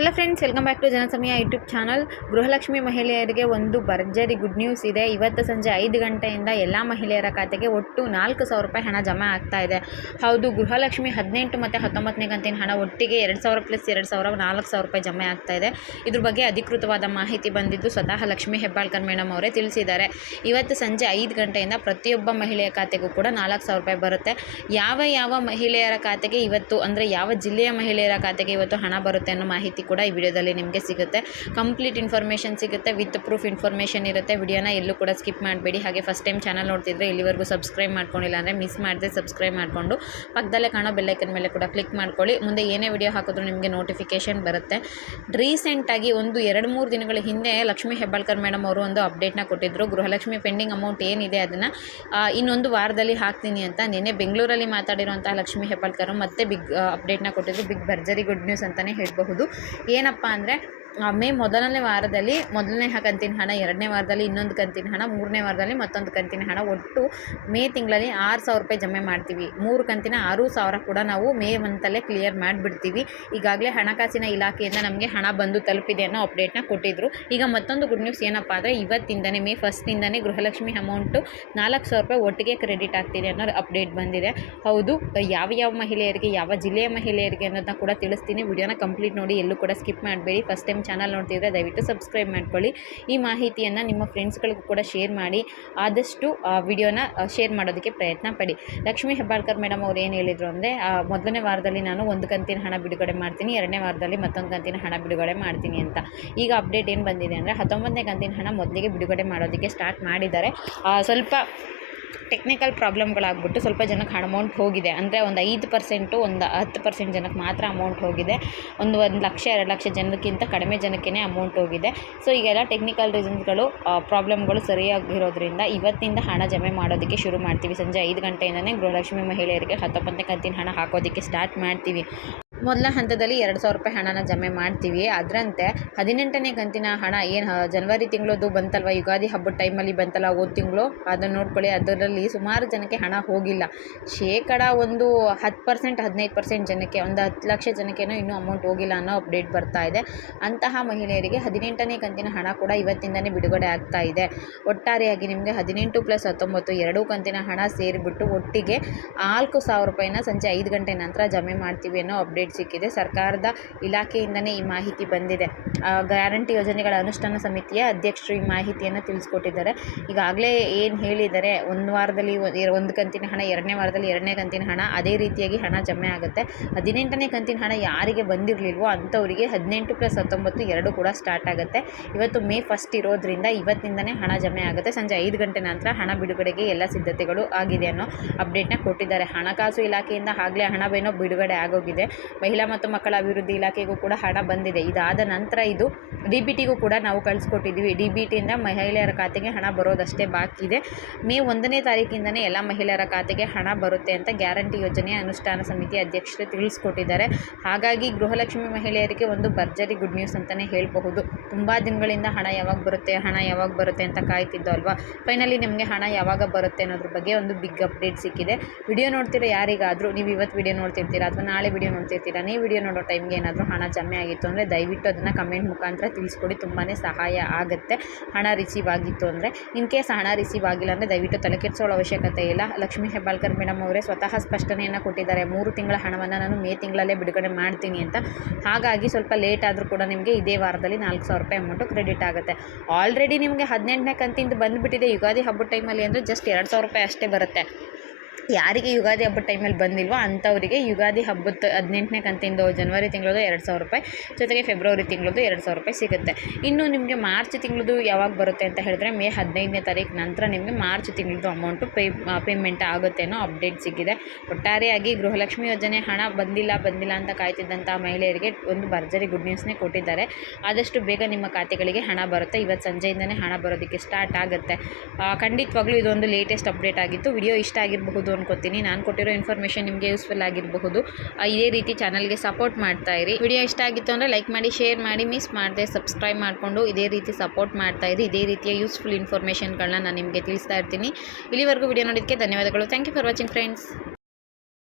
Hello friends, welcome back to Janasamaya YouTube channel. ಗೃಹಲಕ್ಷ್ಮಿ ಮಹಿಳೆಯರಿಗೆ ಒಂದು ಭರ್ಜರಿ ಗುಡ್ ನ್ಯೂಸ್ ಇದೆ. ಇವತ್ತು ಸಂಜೆ 5 ಗಂಟೆಯಿಂದ ಎಲ್ಲ ಮಹಿಳೆಯರ ಖಾತೆಗೆ ಒಟ್ಟು 4,000 ರೂಪಾಯಿ ಹಣ ಜಮಾ ಆಗ್ತಾ ಇದೆ. ಹೌದು, ಗೃಹಲಕ್ಷ್ಮಿ 18 ಮತ್ತು 19ನೇ ಕಂತಿನ ಹಣ ಒಟ್ಟಿಗೆ 2,000 ಪ್ಲಸ್ 2,000 4,000 ರೂಪಾಯಿ ಜಮಾ ಆಗ್ತಾ ಇದೆ. ಇದ್ರ ಬಗ್ಗೆ ಅಧಿಕೃತವಾದ ಮಾಹಿತಿ ಬಂದಿದ್ದು ಸ್ವತಃ ಲಕ್ಷ್ಮೀ ಹೆಬ್ಬಾಳ್ಕರ್ ಮೇಡಮ್ ಅವರೇ ತಿಳಿಸಿದ್ದಾರೆ. ಇವತ್ತು ಸಂಜೆ 5 ಗಂಟೆಯಿಂದ ಪ್ರತಿಯೊಬ್ಬ ಮಹಿಳೆಯ ಖಾತೆಗೂ ಕೂಡ 4,000 ರೂಪಾಯಿ ಬರುತ್ತೆ. ಯಾವ ಮಹಿಳೆಯರ ಖಾತೆಗೆ ಇವತ್ತು, ಅಂದರೆ ಯಾವ ಜಿಲ್ಲೆಯ ಮಹಿಳೆಯರ ಖಾತೆಗೆ ಇವತ್ತು ಹಣ ಬರುತ್ತೆ ಅನ್ನೋ ಮಾಹಿತಿ ಕೂಡ ಈ ವಿಡಿಯೋದಲ್ಲಿ ನಿಮಗೆ ಸಿಗುತ್ತೆ. ಕಂಪ್ಲೀಟ್ ಇನ್ಫಾರ್ಮೇಷನ್ ಸಿಗುತ್ತೆ, ವಿತ್ ಪ್ರೂಫ್ ಇನ್ಫಾರ್ಮೇಷನ್ ಇರುತ್ತೆ. ವಿಡಿಯೋನ ಎಲ್ಲೂ ಕೂಡ ಸ್ಕಿಪ್ ಮಾಡಬೇಡಿ. ಹಾಗೆ ಫಸ್ಟ್ ಟೈಮ್ ಚಾನಲ್ ನೋಡ್ತಿದ್ರೆ ಇಲ್ಲಿವರೆಗೂ ಸಬ್ಸ್ಕ್ರೈಬ್ ಮಾಡ್ಕೊಂಡಿಲ್ಲ ಅಂದರೆ ಮಿಸ್ ಮಾಡದೆ ಸಬ್ಸ್ಕ್ರೈಬ್ ಮಾಡಿಕೊಂಡು ಪಕ್ಕದಲ್ಲೇ ಕಾಣೋ ಬೆಲ್ಲೈಕನ್ ಮೇಲೆ ಕೂಡ ಕ್ಲಿಕ್ ಮಾಡ್ಕೊಳ್ಳಿ. ಮುಂದೆ ಏನೇ ವಿಡಿಯೋ ಹಾಕಿದ್ರೂ ನಿಮಗೆ ನೋಟಿಫಿಕೇಶನ್ ಬರುತ್ತೆ. ರೀಸೆಂಟಾಗಿ ಒಂದು 2-3 ದಿನಗಳ ಹಿಂದೆ ಲಕ್ಷ್ಮೀ ಹೆಬ್ಬಾಳ್ಕರ್ ಮೇಡಮ್ ಅವರು ಒಂದು ಅಪ್ಡೇಟ್ನ ಕೊಟ್ಟಿದ್ದರು. ಗೃಹಲಕ್ಷ್ಮಿ ಪೆಂಡಿಂಗ್ ಅಮೌಂಟ್ ಏನಿದೆ ಅದನ್ನು ಇನ್ನೊಂದು ವಾರದಲ್ಲಿ ಹಾಕ್ತೀನಿ ಅಂತ. ನಿನ್ನೆ ಬೆಂಗಳೂರಲ್ಲಿ ಮಾತಾಡಿರುವಂತಹ ಲಕ್ಷ್ಮೀ ಹೆಬ್ಬಾಳ್ಕರ್ ಮತ್ತೆ ಬಿಗ್ ಅಪ್ಡೇಟ್ನ ಕೊಟ್ಟಿದ್ರು. ಬಿಗ್ ಭರ್ಜರಿ ಗುಡ್ ನ್ಯೂಸ್ ಅಂತಲೇ ಹೇಳಬಹುದು. ಏನಪ್ಪ ಅಂದರೆ, ಮೇ ಮೊದಲನೇ ವಾರದಲ್ಲಿ ಮೊದಲನೇ ಕಂತಿನ ಹಣ, 2ನೇ ವಾರದಲ್ಲಿ ಇನ್ನೊಂದು ಕಂತಿನ ಹಣ, 3ನೇ ವಾರದಲ್ಲಿ ಮತ್ತೊಂದು ಕಂತಿನ ಹಣ, ಒಟ್ಟು ಮೇ ತಿಂಗಳಲ್ಲಿ 6,000 ರೂಪಾಯಿ ಜಮೆ ಮಾಡ್ತೀವಿ. 3 ಕಂತಿನ 6,000 ಕೂಡ ನಾವು ಮೇ ಮಂತಲ್ಲೇ ಕ್ಲಿಯರ್ ಮಾಡಿಬಿಡ್ತೀವಿ. ಈಗಾಗಲೇ ಹಣಕಾಸಿನ ಇಲಾಖೆಯಿಂದ ನಮಗೆ ಹಣ ಬಂದು ತಲುಪಿದೆ ಅನ್ನೋ ಅಪ್ಡೇಟ್ನ ಕೊಟ್ಟಿದ್ದರು. ಈಗ ಮತ್ತೊಂದು ಗುಡ್ ನ್ಯೂಸ್ ಏನಪ್ಪ ಅಂದರೆ, ಇವತ್ತಿಂದನೇ ಮೇ 1 ಗೃಹಲಕ್ಷ್ಮಿ ಅಮೌಂಟು 4,000 ರೂಪಾಯಿ ಒಟ್ಟಿಗೆ ಕ್ರೆಡಿಟ್ ಆಗ್ತಿದೆ ಅನ್ನೋ ಅಪ್ಡೇಟ್ ಬಂದಿದೆ. ಹೌದು, ಯಾವ ಮಹಿಳೆಯರಿಗೆ, ಯಾವ ಜಿಲ್ಲೆಯ ಮಹಿಳೆಯರಿಗೆ ಅನ್ನೋದನ್ನ ಕೂಡ ತಿಳಿಸ್ತೀನಿ. ವಿಡಿಯೋನ ಕಂಪ್ಲೀಟ್ ನೋಡಿ, ಎಲ್ಲೂ ಕೂಡ ಸ್ಕಿಪ್ ಮಾಡಬೇಡಿ. ಫಸ್ಟ್ ಟೈಮ್ ಚಾನಲ್ ನೋಡ್ತಿದ್ರೆ ದಯವಿಟ್ಟು ಸಬ್ಸ್ಕ್ರೈಬ್ ಮಾಡ್ಕೊಳ್ಳಿ. ಈ ಮಾಹಿತಿಯನ್ನು ನಿಮ್ಮ ಫ್ರೆಂಡ್ಸ್ಗಳಿಗೂ ಕೂಡ ಶೇರ್ ಮಾಡಿ. ಆದಷ್ಟು ವಿಡಿಯೋನ ಶೇರ್ ಮಾಡೋದಕ್ಕೆ ಪ್ರಯತ್ನ ಪಡಿ. ಲಕ್ಷ್ಮೀ ಹೆಬ್ಬಾಳ್ಕರ್ ಮೇಡಮ್ ಅವ್ರು ಏನು ಹೇಳಿದರು ಅಂದರೆ, ಮೊದಲನೇ ವಾರದಲ್ಲಿ ನಾನು ಒಂದು ಕಂತಿನ ಹಣ ಬಿಡುಗಡೆ ಮಾಡ್ತೀನಿ, 2ನೇ ವಾರದಲ್ಲಿ ಮತ್ತೊಂದು ಕಂತಿನ ಹಣ ಬಿಡುಗಡೆ ಮಾಡ್ತೀನಿ ಅಂತ. ಈಗ ಅಪ್ಡೇಟ್ ಏನು ಬಂದಿದೆ ಅಂದರೆ, 19ನೇ ಕಂತಿನ ಹಣ ಮೊದಲಿಗೆ ಬಿಡುಗಡೆ ಮಾಡೋದಕ್ಕೆ ಸ್ಟಾರ್ಟ್ ಮಾಡಿದ್ದಾರೆ. ಸ್ವಲ್ಪ ಟೆಕ್ನಿಕಲ್ ಪ್ರಾಬ್ಲಮ್ಗಳಾಗ್ಬಿಟ್ಟು ಸ್ವಲ್ಪ ಜನಕ್ಕೆ ಅಮೌಂಟ್ ಹೋಗಿದೆ. ಅಂದರೆ ಒಂದು 5%, ಒಂದು 10% ಜನಕ್ಕೆ ಮಾತ್ರ ಅಮೌಂಟ್ ಹೋಗಿದೆ. ಒಂದು 1 ಲಕ್ಷ 2 ಲಕ್ಷ ಜನಕ್ಕಿಂತ ಕಡಿಮೆ ಜನಕ್ಕೇ ಅಮೌಂಟ್ ಹೋಗಿದೆ. ಸೊ ಈಗೆಲ್ಲ ಟೆಕ್ನಿಕಲ್ ರೀಸನ್ಸ್ಗಳು, ಪ್ರಾಬ್ಲಮ್ಗಳು ಸರಿಯಾಗಿರೋದ್ರಿಂದ ಇವತ್ತಿಂದ ಹಣ ಜಮೆ ಮಾಡೋದಕ್ಕೆ ಶುರು ಮಾಡ್ತೀವಿ. ಸಂಜೆ 5 ಗಂಟೆಯಿಂದನೇ ಗೃಹಲಕ್ಷ್ಮಿ ಮಹಿಳೆಯರಿಗೆ 19ನೇ ಕಂತಿನ ಹಣ ಹಾಕೋದಕ್ಕೆ ಸ್ಟಾರ್ಟ್ ಮಾಡ್ತೀವಿ. ಮೊದಲ ಹಂತದಲ್ಲಿ 2,000 ರೂಪಾಯಿ ಹಣನ ಜಮೆ ಮಾಡ್ತೀವಿ. ಅದರಂತೆ 18ನೇ ಕಂತಿನ ಹಣ ಏನು ಜನವರಿ ತಿಂಗಳದ್ದು ಬಂತಲ್ವ, ಯುಗಾದಿ ಹಬ್ಬದ ಟೈಮಲ್ಲಿ ಬಂತಲ್ಲ ಹೋದ ತಿಂಗಳು, ಅದನ್ನು ನೋಡ್ಕೊಳ್ಳಿ. ಅದರಲ್ಲಿ ಸುಮಾರು ಜನಕ್ಕೆ ಹಣ ಹೋಗಿಲ್ಲ. ಶೇಕಡ ಒಂದು 10%, 15% ಜನಕ್ಕೆ, ಒಂದು 10 ಲಕ್ಷ ಜನಕ್ಕೇನೋ ಇನ್ನೂ ಅಮೌಂಟ್ ಹೋಗಿಲ್ಲ ಅನ್ನೋ ಅಪ್ಡೇಟ್ ಬರ್ತಾ ಇದೆ. ಅಂತಹ ಮಹಿಳೆಯರಿಗೆ 18ನೇ ಕಂತಿನ ಹಣ ಕೂಡ ಇವತ್ತಿಂದನೇ ಬಿಡುಗಡೆ ಆಗ್ತಾ ಇದೆ. ಒಟ್ಟಾರೆಯಾಗಿ ನಿಮಗೆ 18 + 19 2 ಕಂತಿನ ಹಣ ಸೇರಿಬಿಟ್ಟು ಒಟ್ಟಿಗೆ 4,000 ರೂಪಾಯಿನ ಸಂಜೆ 5 ಗಂಟೆ ನಂತರ ಜಮೆ ಮಾಡ್ತೀವಿ ಅನ್ನೋ ಅಪ್ಡೇಟ್ ಸಿಕ್ಕಿದೆ. ಸರ್ಕಾರದ ಇಲಾಖೆಯಿಂದನೇ ಈ ಮಾಹಿತಿ ಬಂದಿದೆ. ಗ್ಯಾರಂಟಿ ಯೋಜನೆಗಳ ಅನುಷ್ಠಾನ ಸಮಿತಿಯ ಅಧ್ಯಕ್ಷರು ಈ ಮಾಹಿತಿಯನ್ನು ತಿಳಿಸ್ಕೊಟ್ಟಿದ್ದಾರೆ. ಈಗಾಗಲೇ ಏನು ಹೇಳಿದ್ದಾರೆ, ಒಂದು ವಾರದಲ್ಲಿ ಒಂದು ಕಂತಿನ ಹಣ, 2ನೇ ವಾರದಲ್ಲಿ 2ನೇ ಕಂತಿನ ಹಣ, ಅದೇ ರೀತಿಯಾಗಿ ಹಣ ಜಮೆ ಆಗುತ್ತೆ. 18ನೇ ಕಂತಿನ ಹಣ ಯಾರಿಗೆ ಬಂದಿರಲಿಲ್ವೋ ಅಂಥವರಿಗೆ 18 + 19 2 ಕೂಡ ಸ್ಟಾರ್ಟ್ ಆಗುತ್ತೆ. ಇವತ್ತು ಮೇ 1 ಇರೋದ್ರಿಂದ ಇವತ್ತಿಂದನೇ ಹಣ ಜಮೆ ಆಗುತ್ತೆ. ಸಂಜೆ 5 ಗಂಟೆ ನಂತರ ಹಣ ಬಿಡುಗಡೆಗೆ ಎಲ್ಲ ಸಿದ್ಧತೆಗಳು ಆಗಿದೆ ಅನ್ನೋ ಅಪ್ಡೇಟ್ನ ಕೊಟ್ಟಿದ್ದಾರೆ. ಹಣಕಾಸು ಇಲಾಖೆಯಿಂದ ಆಗಲೇ ಹಣವೇನೋ ಬಿಡುಗಡೆ ಆಗೋಗಿದೆ. ಮಹಿಳಾ ಮತ್ತು ಮಕ್ಕಳ ಅಭಿವೃದ್ಧಿ ಇಲಾಖೆಗೂ ಕೂಡ ಹಣ ಬಂದಿದೆ. ಇದಾದ ನಂತರ ಇದು DBTಗೂ ಕೂಡ ನಾವು ಕಳಿಸ್ಕೊಟ್ಟಿದ್ದೀವಿ. DBTಯಿಂದ ಮಹಿಳೆಯರ ಖಾತೆಗೆ ಹಣ ಬರೋದಷ್ಟೇ ಬಾಕಿ ಇದೆ. ಮೇ 1ನೇ ತಾರೀಕಿಂದನೇ ಎಲ್ಲ ಮಹಿಳೆಯರ ಖಾತೆಗೆ ಹಣ ಬರುತ್ತೆ ಅಂತ ಗ್ಯಾರಂಟಿ ಯೋಜನೆಯ ಅನುಷ್ಠಾನ ಸಮಿತಿ ಅಧ್ಯಕ್ಷರು ತಿಳಿಸ್ಕೊಟ್ಟಿದ್ದಾರೆ. ಹಾಗಾಗಿ ಗೃಹಲಕ್ಷ್ಮಿ ಮಹಿಳೆಯರಿಗೆ ಒಂದು ಭರ್ಜರಿ ಗುಡ್ ನ್ಯೂಸ್ ಅಂತಲೇ ಹೇಳಬಹುದು. ತುಂಬ ದಿನಗಳಿಂದ ಹಣ ಯಾವಾಗ ಬರುತ್ತೆ ಅಂತ ಕಾಯ್ತಿದ್ದೋ ಅಲ್ವಾ. ಫೈನಲಿ ನಿಮಗೆ ಹಣ ಯಾವಾಗ ಬರುತ್ತೆ ಅನ್ನೋದ್ರ ಬಗ್ಗೆ ಒಂದು ಬಿಗ್ ಅಪ್ಡೇಟ್ ಸಿಕ್ಕಿದೆ. ವಿಡಿಯೋ ನೋಡ್ತಿರೋ ಯಾರಿಗಾದರೂ, ನೀವು ಇವತ್ತು ವಿಡಿಯೋ ನೋಡ್ತಿರ್ತೀರಾ ಅಥವಾ ನಾಳೆ ವಿಡಿಯೋ ನೋಡ್ತಿರ್ತೀರಾ, ನೀವು ವಿಡಿಯೋ ನೋಡೋ ಟೈಮ್ಗೆ ಏನಾದರೂ ಹಣ ಜಮೆ ಆಗಿತ್ತು ಅಂದರೆ ದಯವಿಟ್ಟು ಅದನ್ನು ಕಮೆಂಟ್ ಮುಖಾಂತರ ತಿಳಿಸ್ಕೊಡಿ. ತುಂಬಾ ಸಹಾಯ ಆಗುತ್ತೆ ಹಣ ರಿಸೀವ್ ಆಗಿತ್ತು ಅಂದರೆ. ಇನ್ ಕೇಸ್ ಹಣ ರಿಸೀವ್ ಆಗಿಲ್ಲ ಅಂದರೆ ದಯವಿಟ್ಟು ತಲೆ ಕೆಡಿಸೋಳ ಅವಶ್ಯಕತೆ ಇಲ್ಲ. ಲಕ್ಷ್ಮೀ ಹೆಬ್ಬಾಳ್ಕರ್ ಮೇಡಮ್ ಅವರೇ ಸ್ವತಃ ಸ್ಪಷ್ಟನೆಯನ್ನು ಕೊಟ್ಟಿದ್ದಾರೆ. 3 ತಿಂಗಳ ಹಣವನ್ನು ನಾನು ಮೇ ತಿಂಗಳಲ್ಲೇ ಬಿಡುಗಡೆ ಮಾಡ್ತೀನಿ ಅಂತ. ಹಾಗಾಗಿ ಸ್ವಲ್ಪ ಲೇಟ್ ಆದರೂ ಕೂಡ ನಿಮಗೆ ಇದೇ ವಾರದಲ್ಲಿ 4,000 ರೂಪಾಯಿ ಅಮೌಂಟು ಕ್ರೆಡಿಟ್ ಆಗುತ್ತೆ. ಆಲ್ರೆಡಿ ನಿಮಗೆ 18ನೇ ಕಂತಿಂದು ಬಂದುಬಿಟ್ಟಿದೆ ಯುಗಾದಿ ಹಬ್ಬದ ಟೈಮಲ್ಲಿ ಅಂದರೆ ಜಸ್ಟ್ 2,000 ರೂಪಾಯಿ ಅಷ್ಟೇ ಬರುತ್ತೆ. ಯಾರಿಗೆ ಯುಗಾದಿ ಹಬ್ಬದ ಟೈಮಲ್ಲಿ ಬಂದಿಲ್ವೋ ಅಂಥವರಿಗೆ ಯುಗಾದಿ ಹಬ್ಬದ 18ನೇ ಕಂತಿಂದು ಜನವರಿ ತಿಂಗಳದ್ದು 2,000 ರೂಪಾಯಿ, ಜೊತೆಗೆ ಫೆಬ್ರವರಿ ತಿಂಗಳದ್ದು 2,000 ರೂಪಾಯಿ ಸಿಗುತ್ತೆ. ಇನ್ನು ನಿಮಗೆ ಮಾರ್ಚ್ ತಿಂಗಳದ್ದು ಯಾವಾಗ ಬರುತ್ತೆ ಅಂತ ಹೇಳಿದ್ರೆ, ಮೇ 15ನೇ ತಾರೀಕು ನಂತರ ನಿಮಗೆ ಮಾರ್ಚ್ ತಿಂಗಳದ್ದು ಅಮೌಂಟು ಪೇಮೆಂಟ್ ಆಗುತ್ತೆ ಅನ್ನೋ ಅಪ್ಡೇಟ್ ಸಿಕ್ಕಿದೆ. ಒಟ್ಟಾರೆಯಾಗಿ ಗೃಹಲಕ್ಷ್ಮಿ ಯೋಜನೆ ಹಣ ಬಂದಿಲ್ಲ ಅಂತ ಕಾಯ್ತಿದ್ದಂಥ ಮಹಿಳೆಯರಿಗೆ ಒಂದು ಭರ್ಜರಿ ಗುಡ್ ನ್ಯೂಸ್ನೇ ಕೊಟ್ಟಿದ್ದಾರೆ. ಆದಷ್ಟು ಬೇಗ ನಿಮ್ಮ ಖಾತೆಗಳಿಗೆ ಹಣ ಬರುತ್ತೆ. ಇವತ್ತು ಸಂಜೆಯಿಂದನೇ ಹಣ ಬರೋದಕ್ಕೆ ಸ್ಟಾರ್ಟ್ ಆಗುತ್ತೆ. ಖಂಡಿತವಾಗ್ಲೂ ಇದೊಂದು ಲೇಟೆಸ್ಟ್ ಅಪ್ಡೇಟ್ ಆಗಿತ್ತು. ವಿಡಿಯೋ ಇಷ್ಟ ಆಗಿರಬಹುದು ಅನ್ಕೋತೀನಿ. ನಾನು ಕೊಟ್ಟಿರೋ ಇನ್ಫಾರ್ಮೇಷನ್ ನಿಮಗೆ ಯೂಸ್ಫುಲ್ ಆಗಿರಬಹುದು. ಇದೇ ರೀತಿ ಚಾನಲ್ಗೆ ಸಪೋರ್ಟ್ ಮಾಡ್ತಾ ಇರಿ. ವಿಡಿಯೋ ಇಷ್ಟ ಆಗಿತ್ತು ಅಂದರೆ ಲೈಕ್ ಮಾಡಿ, ಶೇರ್ ಮಾಡಿ, ಮಿಸ್ ಮಾಡದೆ ಸಬ್ಸ್ಕ್ರೈಬ್ ಮಾಡಿಕೊಂಡು ಇದೇ ರೀತಿ ಸಪೋರ್ಟ್ ಮಾಡ್ತಾ ಇರಿ. ಇದೇ ರೀತಿಯ ಯೂಸ್ಫುಲ್ ಇನ್ಫಾರ್ಮೇಷನ್ಗಳನ್ನ ನಾನು ನಿಮಗೆ ತಿಳಿಸ್ತಾ ಇರ್ತೀನಿ. ಇಲ್ಲಿವರೆಗೂ ವಿಡಿಯೋ ನೋಡೋದಕ್ಕೆ ಧನ್ಯವಾದಗಳು. Thank you for watching friends.